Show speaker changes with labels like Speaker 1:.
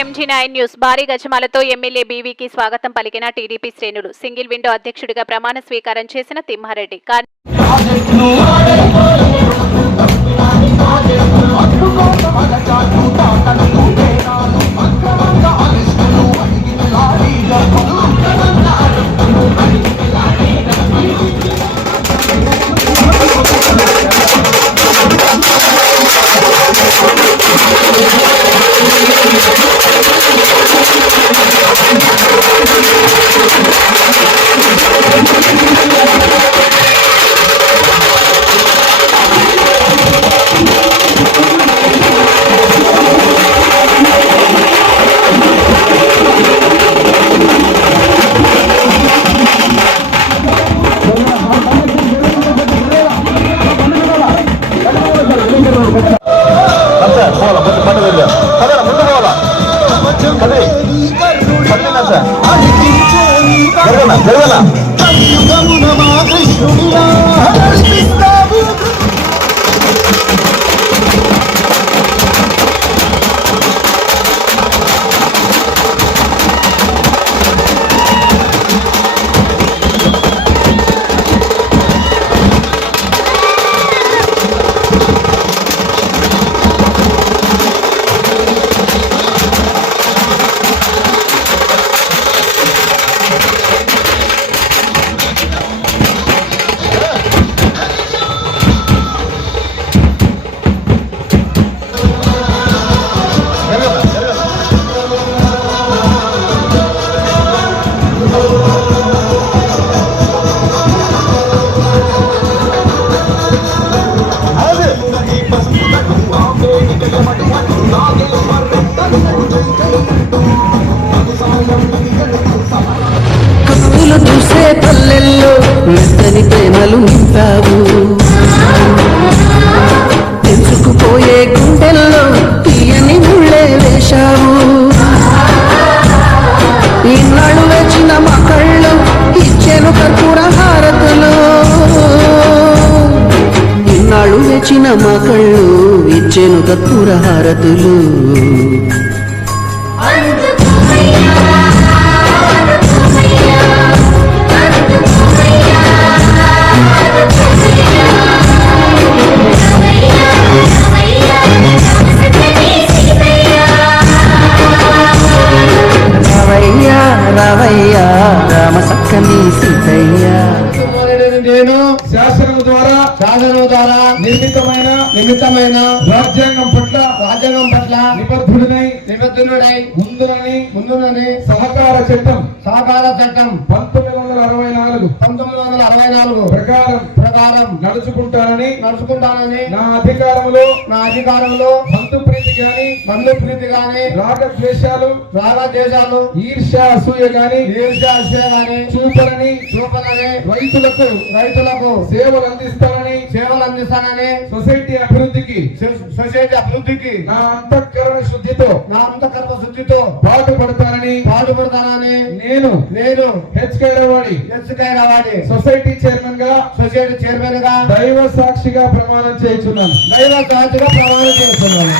Speaker 1: MG nine news భారీ గజమాలతో MLA బీవీకి స్వాగతం పలికిన టీడీపీ శ్రేణులు. సింగిల్ విండో అధ్యక్షుడిగా ప్రమాణ స్వీకారం చేసిన తిమ్మారెడ్డి. కానీ
Speaker 2: కదరా ముందు పోవాలా? కదే కదిలినా సార్? జరగనా జరగనా?
Speaker 3: కత్తులు చూసే పల్లెల్లో మెత్తని ప్రేమలు నింపావు. తెచ్చుకుపోయే గుండెల్లో తీయని ముళ్ళే వేశావు. ఈనాడు ఈనాడు వచ్చిన మా కళ్ళు ఇచ్చెను కర్పూర హారతులు. రావయ్యా రామ సక్కని సీతయ్యా.
Speaker 4: నేను.
Speaker 5: శాసనము ద్వారా
Speaker 4: శాసనం ద్వారా
Speaker 5: నిర్మితమైన
Speaker 4: నిమిత్తమైన
Speaker 5: రాజ్యాంగం పట్ల
Speaker 4: రాజ్యాంగం పట్ల
Speaker 5: నిబద్ధుడినై
Speaker 4: నిబద్ధులుడై
Speaker 5: ముందునని
Speaker 4: ముందునని
Speaker 5: సహకార చట్టం
Speaker 4: సహకార చట్టం
Speaker 5: పంతొమ్మిది వందల అరవై నాలుగు
Speaker 4: పంతొమ్మిది వందల అరవై నాలుగు
Speaker 5: ప్రకారం
Speaker 4: ప్రకారం
Speaker 5: నడుచుకుంటానని
Speaker 4: నడుచుకుంటానని
Speaker 5: నా అధికారములో
Speaker 4: నా అధికారంలో
Speaker 5: బంధు ప్రీతి గాని
Speaker 4: బంధు ప్రీతి గాని
Speaker 5: రాగ ద్వేషాలు
Speaker 4: రాగా దేశాలు
Speaker 5: ఈర్ష్య అసూయ గాని
Speaker 4: దీర్ఘాశయ గాని
Speaker 5: చూపరని
Speaker 4: చూపనని
Speaker 5: రైతులకు
Speaker 4: రైతులకు
Speaker 5: సేవలు అందిస్తానని
Speaker 4: సేవలు అందిస్తానని
Speaker 5: సొసైటీ అభివృద్ధికి
Speaker 4: సొసైటీ అభివృద్ధికి
Speaker 5: నా అంతఃకరణ శుద్ధితో
Speaker 4: నా అంతకర్మ శుద్ధితో
Speaker 5: పాటుపడతానని
Speaker 4: పాటుపడతానని
Speaker 5: నేను
Speaker 4: నేను
Speaker 5: హెచ్ కైరవాడి
Speaker 4: హెచ్చుకైన వాడి
Speaker 5: సొసైటీ చైర్మన్గా
Speaker 4: సొసైటీ చైర్మన్గా
Speaker 5: దైవ సాక్షిగా ప్రమాణం చేయించున్నాను.
Speaker 4: దైవ సాక్షిగా ప్రమాణం చేస్తున్నాను.